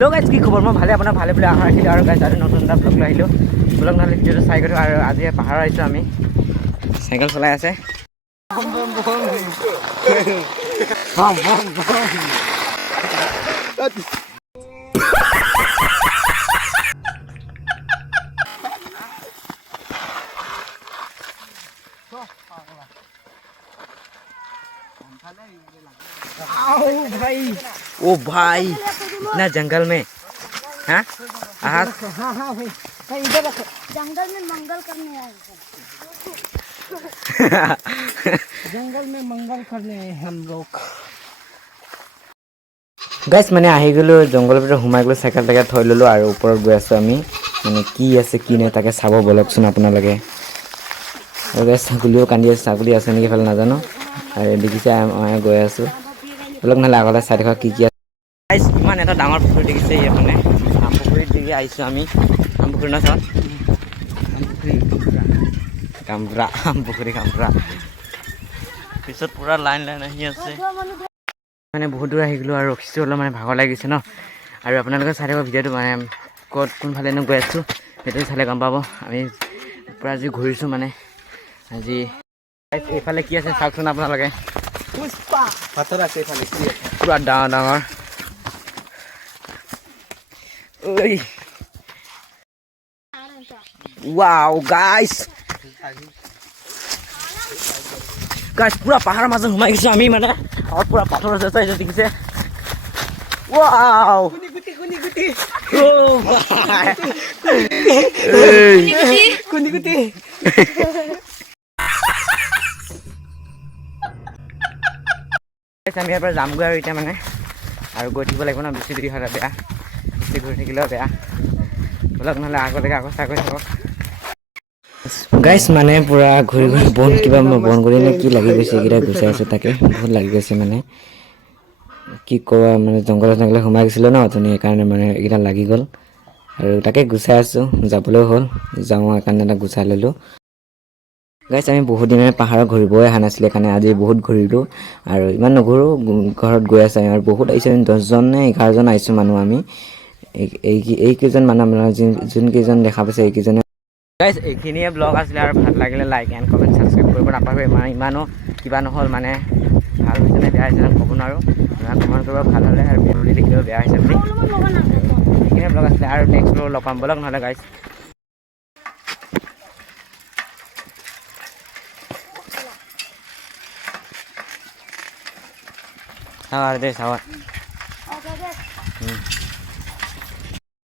Hello' guys, কি খবৰ? মই ভালে, আপোনাৰ ভালে বুলি আশা ৰাখিলোঁ। আৰু গাইজ আৰু নতুন এটা ব্লগ লৈ আহিলোঁ। ব্লগ নহ'লে ভিডিঅ'টো চাই কৰিছোঁ। আৰু আজি পাহাৰত আহিছোঁ আমি, চাইকেল চলাই আছে। ओ भाई, इतना जंगल में, हाँ हाँ भाई इधर रखो। जंगल में मंगल करने आए हैं। जंगल में मंगल करने आए हम लोग। গাইজ মানে আহি গ'লোঁ, জংঘলৰ ভিতৰত সোমাই গ'লোঁ, চাইকেল তাইকেল থৈ ল'লোঁ আৰু ওপৰত গৈ আছোঁ আমি। মানে কি আছে কি নাই তাকে চাব ব'লকচোন আপোনালোকে। আৰু গাইজ ছাগলীও কান্দি আছে, ছাগলী আছে নেকি এইফালে নাজানো। আৰু দেখিছে মই গৈ আছোঁ, ব'লক নহ'লে আগলৈ চাই দেখুৱাওঁ কি কি আছে। গাইজ ইমান এটা ডাঙৰ পুখুৰী দেখিছে ইয়াত, মানে পুখুৰীত দেখি আহিছোঁ আমি। পুখুৰী ন চাওঁ, কামৰা পুখুৰী কামৰা পিছত পূৰা লাইন লাইন আহি আছে। মানে বহুত দূৰ আহি গ'লোঁ আৰু ৰখিছোঁ, অলপ মানে ভাগৰ লাগিছে ন। আৰু আপোনালোকে চাই থাকক ভিডিঅ'টো, মানে ক'ত কোনফালেনো গৈ আছোঁ সেইটো চালে গম পাব। আমি পূৰা আজি ঘূৰিছোঁ মানে আজি। এইফালে কি আছে চাওকচোন আপোনালোকে, পাথৰ আছে এইফালে পূৰা ডাঙৰ ডাঙৰ। ঐ ৱাও গাইছ, গাইছ পূৰা পাহাৰৰ মাজত সোমাই গৈছোঁ আমি। মানে আৰু পূৰা পাথৰ আছে দেখিছে। ৱাও আমি ইয়াৰ পৰা যামগৈ আৰু এতিয়া মানে, আৰু গৈ থাকিব লাগিব ন, বেছি দেৰি হ'লে বেয়া, বেছি ঘূৰি থাকিলেও বেয়া। ব'লক নহ'লে আগলৈকে আকৌ চাই গৈ থাকক। গাইছ মানে পূৰা ঘূৰি ঘূৰি বন কিবা বন কৰি নে কি লাগি গৈছে, এইকেইটা গুচাই আছোঁ তাকে বহুত লাগি গৈছে। মানে কি ক'বা, মানে জংঘলে জংঘলে সোমাই গৈছিলে ন অথনি, সেইকাৰণে মানে এইকেইটা লাগি গ'ল আৰু তাকে গুচাই আছোঁ। যাবলৈও হ'ল, যাওঁ সেইকাৰণে এটা গুচাই ল'লোঁ। গাইছ আমি বহুত দিন পাহাৰত ঘূৰিবই অহা নাছিলোঁ, সেইকাৰণে আজি বহুত ঘূৰিলোঁ। আৰু ইমান নুঘূৰোঁ, ঘৰত গৈ আছে আৰু বহুত আহিছে, 10জন নে 11জন আহিছোঁ মানুহ আমি। এইকেইজন মানুহ আপোনাৰ যোনকেইজন দেখা পাইছে এইকেইজনে। গাইছ এইখিনিয়ে ব্লগ আছিলে, আৰু ভাল লাগিলে লাইক এণ্ড কমেণ্ট ছাবস্ক্ৰাইব কৰিব নাপাহৰিব। ইমানো কিবা নহ'ল, মানে ভাল হৈছে নে বেয়া হৈছে ক'ব নোৱাৰোঁ। কমেণ্ট কৰিব ভাল হ'লে, আৰু বেয়া বুলি দেখিলেও বেয়া হৈছে বুলি। এইখিনিয়ে ব্লগ আছিলে, আৰু নেক্সট ব্লগ লগ পাম ব'লক নহ'লে গাইছ। চাৱা দে চাৱা।